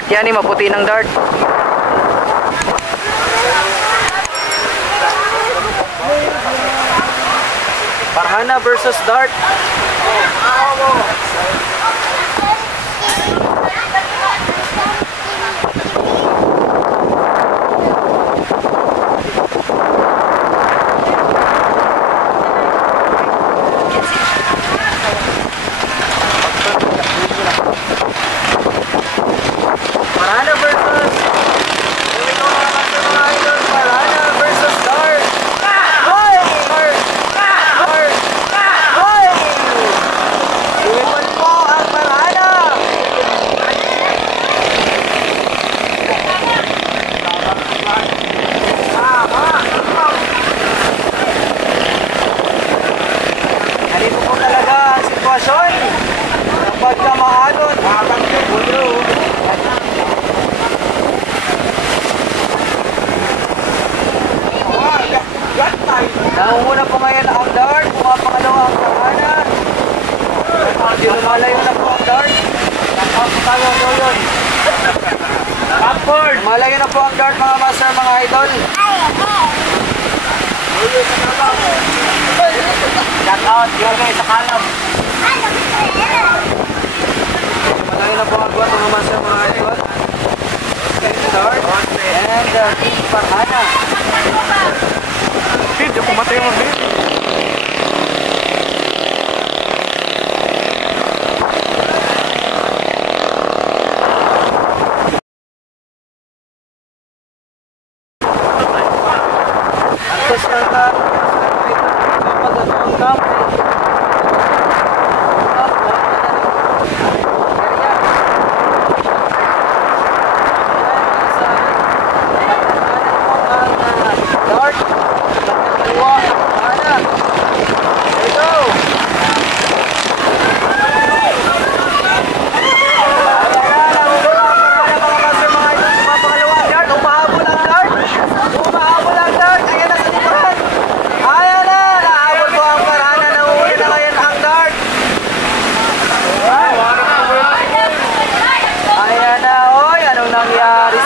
Dart yan eh, maputi ng dart. Farhana versus Dart. Farhana versus Farhana versus Dart. Kapag ka maalon, nangunguna po ngayon ang Dart, pumapangalawa ang Farhana. Lumalayo na po ang Dart. Lumalayo na po ang Dart, mga master, mga idol. Shout out, yun kayo sa kalam. Malayo na po ang Dart, mga master, mga idol. Dart and Team Farhana. Hindi ako matay mo din. Tapos ang nangyari